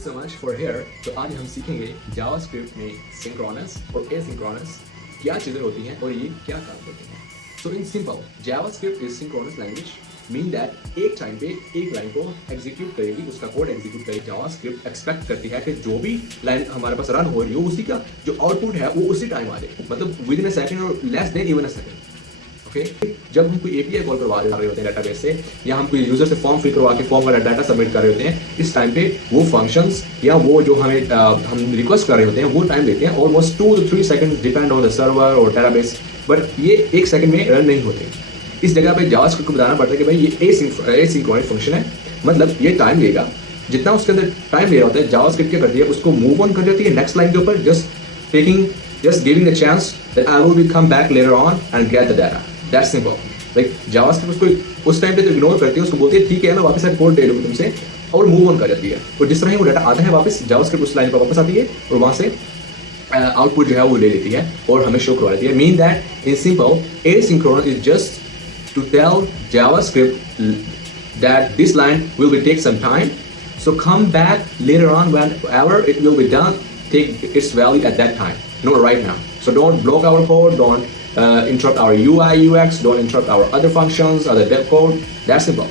You so much for here. तो आज हम सीखेंगे जावास्क्रिप्ट में सिंक्रोनस और एसिंक्रोनस क्या चीज़ें होती हैं और ये क्या काम करते हैं। So in simple JavaScript is synchronous language mean that एक टाइम पे एक लाइन को एग्जीक्यूट करेगी, उसका कोड एग्जीक्यूट करेगी। जावास्क्रिप्ट एक्सपेक्ट करती है कि जो भी लाइन हमारे पास रन हो रही हो उसी का जो आउटपुट है वो उसी टाइम आ जाए, मतलब विद इन अ सेकंड और less than even a second. Okay, जब हम कोई एपीआई कॉल करवा रहे होते हैं डेटाबेस से, या हम कोई यूजर से फॉर्म फिल करवा के फॉर्म का डाटा सबमिट कर रहे होते हैं, इस टाइम पे वो फंक्शंस या वो जो हम रिक्वेस्ट कर रहे होते हैं वो टाइम लेते हैं almost 2 to 3 second, depend on the server और डेटाबेस। बट ये 1 सेकंड में रन नहीं होते। इस जगह पे जावास्क्रिप्ट को बताना पड़ता है कि भाई ये एसिंक्रोनस फंक्शन है, मतलब ये टाइम लेगा। जितना उसके अंदर टाइम ले रहा होता है, जावास्क्रिप्ट क्या करती है, उसको मूव ऑन कर जाती है नेक्स्ट लाइन के ऊपर, just giving the chance that I will come back later on and get the data. That's simple. Like JavaScript उसको उस टाइम पे तो इग्नोर करती है, उसको बोलती है ठीक है मैं वापस कोड ले लूँगी तुमसे, और मूव ऑन कर जाती है। और जिस तरह ही वो डाटा आता है वापस, जावास्क्रिप्ट उस लाइन पर वापस आती है और वहाँ से आउटपुट जो है वो ले लेती है और हमें शो करवा देती है। Mean that in simple asynchronous is just to tell JavaScript that this line will be take some time, so come back later on whenever it will be done, take its value at that time, not right now. So don't block our code, don't interrupt our UI UX, don't interrupt our other functions, other dev code. That's simple.